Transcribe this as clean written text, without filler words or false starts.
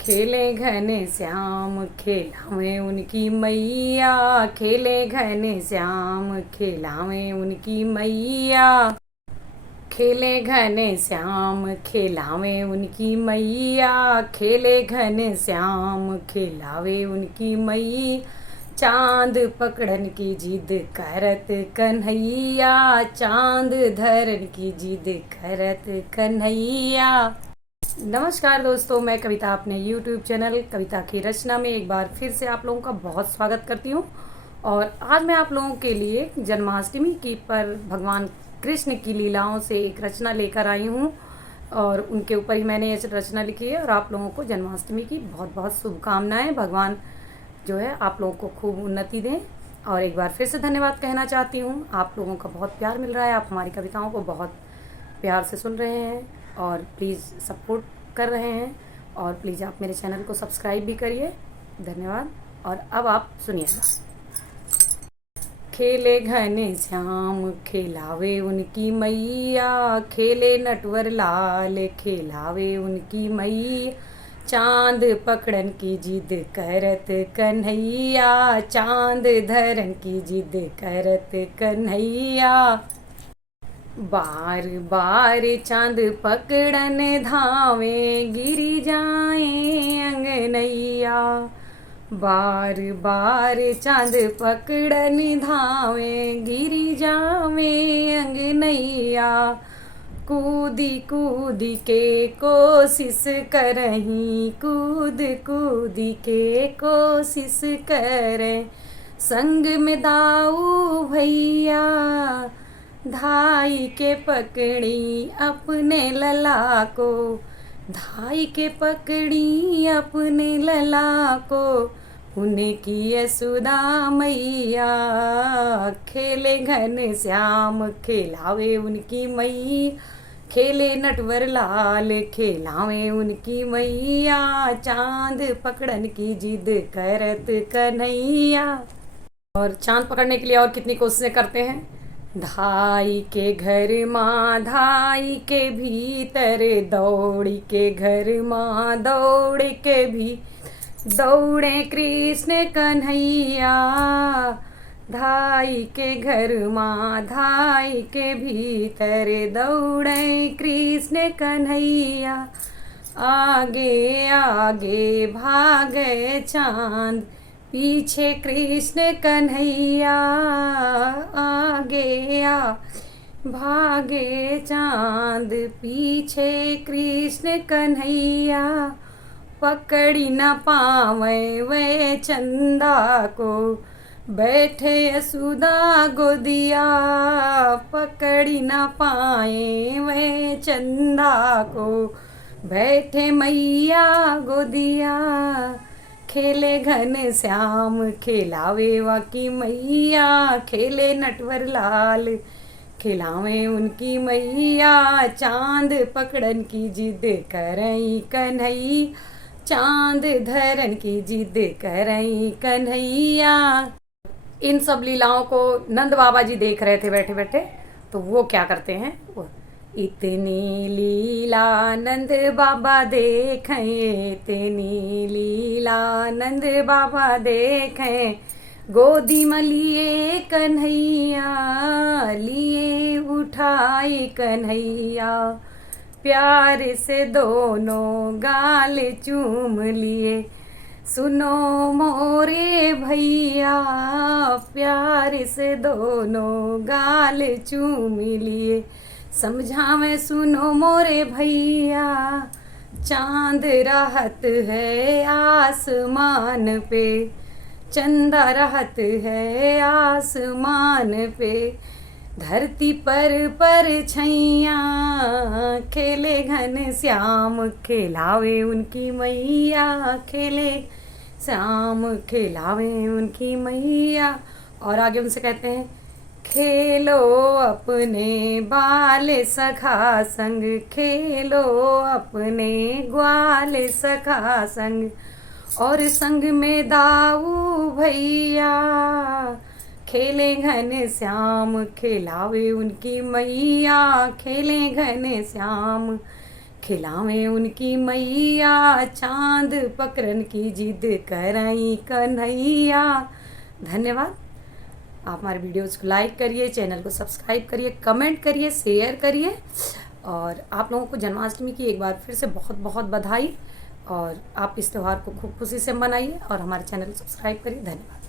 खेले घने श्याम खेलावे उनकी मैया, खेले घने श्याम खेलावे उनकी मैया। खेले घने श्याम खेलावे उनकी मैया, खेले घने श्याम खेलावे उनकी मई। चांद पकड़न की जिद करत कन्हैया, चांद धरन की जिद करत कन्हैया। नमस्कार दोस्तों, मैं कविता अपने YouTube चैनल कविता की रचना में एक बार फिर से आप लोगों का बहुत स्वागत करती हूँ। और आज मैं आप लोगों के लिए जन्माष्टमी की पर भगवान कृष्ण की लीलाओं से एक रचना लेकर आई हूँ और उनके ऊपर ही मैंने ये रचना लिखी है। और आप लोगों को जन्माष्टमी की बहुत बहुत शुभकामनाएं। भगवान जो है आप लोगों को खूब उन्नति दें। और एक बार फिर से धन्यवाद कहना चाहती हूँ। आप लोगों का बहुत प्यार मिल रहा है, आप हमारी कविताओं को बहुत प्यार से सुन रहे हैं और प्लीज़ सपोर्ट कर रहे हैं। और प्लीज़ आप मेरे चैनल को सब्सक्राइब भी करिए। धन्यवाद। और अब आप सुनिएगा। खेले घने श्याम खेलावे उनकी मैया, खेले नटवर लाल खेलावे उनकी मई। चांद पकड़न की जिद करत कन्हैया, चांद धरन की जिद करत कन्हैया। बार बार चांद पकड़न धावे, गिरी जाए अंगनैया। बार बार चांद पकड़न धावे, गिरी जावे अंगनैया। कूदी कूदी के कोशिश करहीं, कूद कूदी के कोशिश करें। संग में दाऊ भैया, धाई के पकड़ी अपने लला को, धाई के पकड़ी अपने लला को। उनकी यशोदा मैया, खेले घन श्याम खेलावे उनकी मई। खेले नटवर लाल खेलावे उनकी मैया, चांद पकड़न की जिद करत कन्हैया। और चांद पकड़ने के लिए और कितनी कोशिशें करते हैं। धाई के घर माँ, धाई के भीतर, दौड़ी के घर माँ, दौड़ के भी दौड़े कृष्ण कन्हैया। धाई के घर माँ, धाई के भीतर, दौड़े कृष्ण कन्हैया। आगे आगे भागे चांद, पीछे कृष्ण कन्हैया। आगे आ भागे चांद, पीछे कृष्ण कन्हैया। पकड़ी न पावे वे चंदा को, बैठे यशोदा गोदिया। पकड़ी न पाए वे चंदा को, बैठे मैया गोदिया। खेले घन श्याम खेलावे वाकी मैया, खेले नटवर लाल खिलावे उनकी मैया। चांद पकड़न की जिद करई कन्हई, चांद धरन की जिद करई कन्हैया। इन सब लीलाओं को नंद बाबा जी देख रहे थे बैठे बैठे। तो वो क्या करते हैं, वो इतनी लीला नंद बाबा देखें, इतनी लीला नंद बाबा देखें। गोदी में लिए कन्हैया, लिए उठाई कन्हैया। प्यार से दोनों गाल चूम लिए, सुनो मोरे भैया। प्यार से दोनों गाल चूम लिए, समझावे सुनो मोरे भैया। चांद राहत है आसमान पे, चंदा राहत है आसमान पे। धरती पर छैया, खेले घन श्याम खेलावे उनकी मैया। खेले श्याम खेलावे उनकी मैया। और आगे उनसे कहते हैं, खेलो अपने बाल सखा संग, खेलो अपने ग्वाल सखा संग। और संग में दाऊ भैया, खेले घन श्याम खेलावे उनकी मैया। खेले घन श्याम खिलावे उनकी मैया, चांद पकड़न की जिद करई कन्हैया। धन्यवाद। आप हमारे वीडियोज़ को लाइक करिए, चैनल को सब्सक्राइब करिए, कमेंट करिए, शेयर करिए। और आप लोगों को जन्माष्टमी की एक बार फिर से बहुत बहुत बधाई। और आप इस त्यौहार को खूब खुशी से मनाइए और हमारे चैनल को सब्सक्राइब करिए। धन्यवाद।